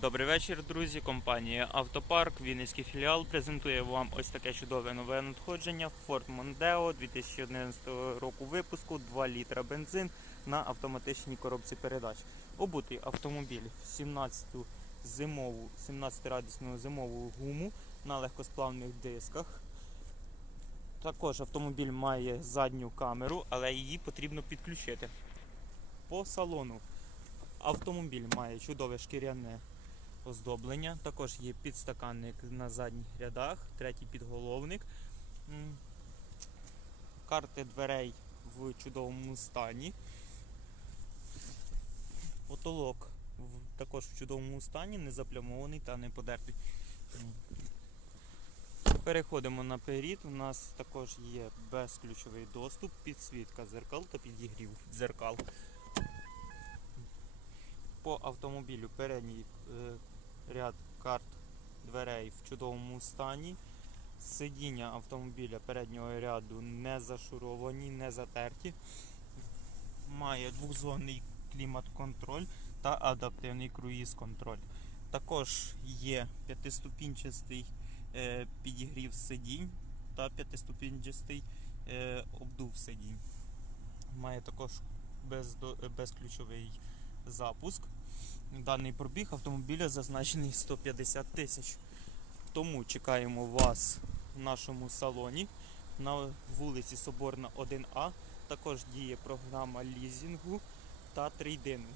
Добрий вечір, друзі. Компанія Автопарк, Вінницький філіал презентує вам ось таке чудове нове надходження Ford Mondeo 2011 року випуску, 2 літра бензин на автоматичній коробці передач. Обутий автомобіль в 17-ту зимову, 17-радісну зимову гуму на легкосплавних дисках. Також автомобіль має задню камеру, але її потрібно підключити. По салону автомобіль має чудове шкіряне оздоблення. Також є підстаканник на задніх рядах, третій підголовник. Карти дверей в чудовому стані. Потолок також в чудовому стані, не заплямований та не подертий. Переходимо наперед. У нас також є безключовий доступ, підсвітка зеркал та підігрів дзеркал. По автомобілю передній е, ряд карт дверей в чудовому стані. Сидіння автомобіля переднього ряду не зашуровані, не затерті. Має двохзонний клімат-контроль та адаптивний круїз-контроль. Також є п'ятиступінчастий е, підігрів сидінь та п'ятиступінчастий е, обдув сидінь. Має також безключовий запуск. Даний пробіг автомобіля зазначений 150 тисяч. Тому чекаємо вас в нашому салоні на вулиці Соборна 1А. Також діє програма лізінгу та трейдингу.